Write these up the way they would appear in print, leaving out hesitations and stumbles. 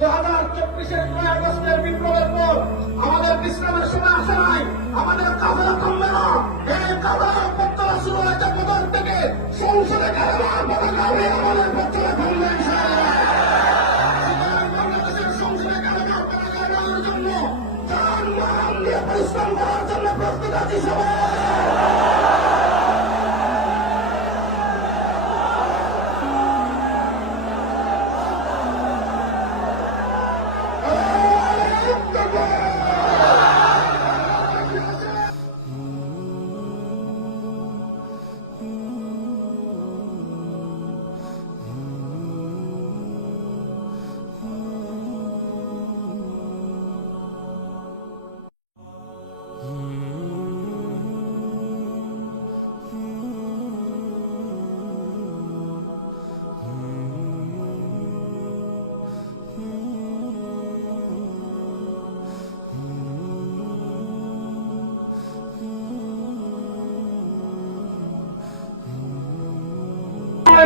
2024-এর 9 আগস্টের বিপ্লবের পর আমাদের বিশ্রামের সময় আসে নাই, আমাদের কাফেলা থামবে না। এই কাফেলা পত্তরা শুরু হয়েছে প্রধান থেকে সংসদে কাফেলার পতাকা উড়িয়ে আমাদের পত্তরা থামবে ইনশাআল্লাহ। বাংলাদেশের সংসদে কাফেলার পতাকা উড়ানোর জন্য জান মান দিয়ে পরিশ্রম করার জন্য প্রস্তুত আছি সবাই।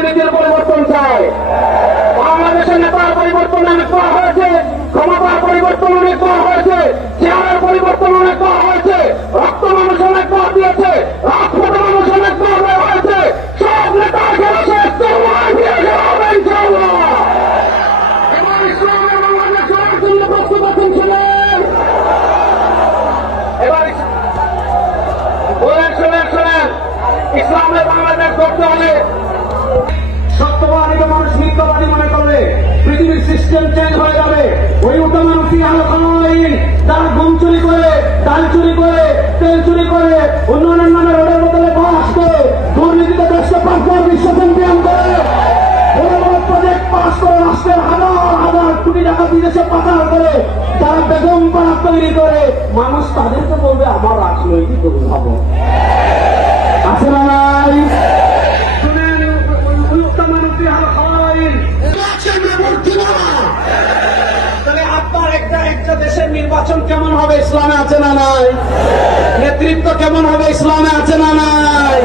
নীতির পরিবর্তন চাই। বাংলাদেশের নেতার পরিবর্তন অনেক করা হয়েছে, ক্ষমতার পরিবর্তন অনেক করা হয়েছে, চেহারার পরিবর্তন অনেক করা হয়েছে, রক্ত মানুষ অনেক করা দিয়েছে, রাজপথে মানুষ অনেক করা হয়েছে। সব নেতা খেলা শেষ হবে ইনশাআল্লাহ। এবার ইসলামের বাংলাদেশ গড়ার জন্য প্রস্তুত আছেন ছিলেন। এবার শোনেন ইসলামের বাংলাদেশ গড়তে হলে সত্যবাদীকে মানুষ মিথ্যাবাদী মনে করলে পৃথিবীর সিস্টেম চেঞ্জ হয়ে যাবে। ওই উঠা মানুষই তারা গম চুরি করে, ডাল চুরি করে, তেল চুরি করে, উন্নয়নের নামে রোডের বদলে পাস করে, দুর্নীতিতে দেশকে 5 বার বিশ্ব চ্যাম্পিয়ন করে, প্রজেক্ট পাস করে রাষ্ট্রের হাজার কোটি টাকা বিদেশে পাচার করে, যারা বেগম পাড়া তৈরি করে, মানুষ তাদেরকে বলবে আমার রাজনৈতিক অভিভাবক আছে না নাই? আপনার একটা দেশের নির্বাচন কেমন হবে ইসলামে আছে না নাই? নেতৃত্ব কেমন হবে ইসলামে আছে না নাই?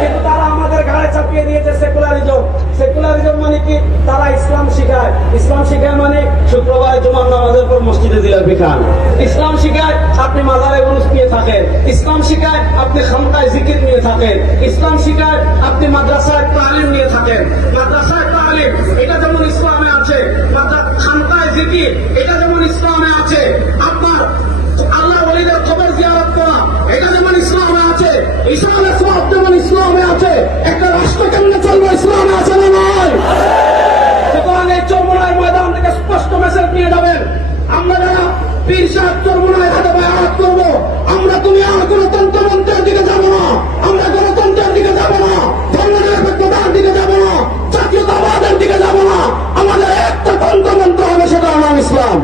কিন্তু তারা আমাদের ঘাড়ে চাপিয়ে দিয়েছে সেকুলারিজম। সেকুলারিজম মানে কি? তারা ইসলাম শিখায়। ইসলাম শিখায় মানে শুক্রবারে জুমার নামাজের পর মসজিদে জিলাপি খান। ইসলাম শিখায় আপনি মাজারে উরুস নিয়ে থাকেন। ইসলাম শিখায় আপনি খামকায় জিকির নিয়ে থাকেন। ইসলাম শিখায় আপনি মাদ্রাসায় তালিম নিয়ে থাকেন। মাদ্রাসায় তালিম এটা যেমন ইসলামে আছে, খামকায় জিকির এটা যেমন ইসলামে আছে, আপনার আল্লাহ ওলিদের কবর জিয়ারত করা এটা যেমন ইসলামে আছে, ইসলামের সওয়াব যেমন ইসলামে আছে, একটা রাষ্ট্র কেমনে চলবে ইসলামে আছে না নয়? সুতরাং এই চরমোনাই ময়দান থেকে স্পষ্ট মেসেজ নিয়ে যাবেন, আমরা যারা পীর সাহেব চরমোনাই হাতে বায়াত করবো, আমরা তুমি আর কোন তন্ত্রমন্ত্রের দিকে যাবো না, আমরা গণতন্ত্রের দিকে যাবো না, ধর্মনিরপেক্ষতার দিকে যাবো না, জাতীয়তাবাদের দিকে যাবো না। আমাদের একটা তন্ত্রমন্ত্র হবে, সেটা নাম ইসলাম।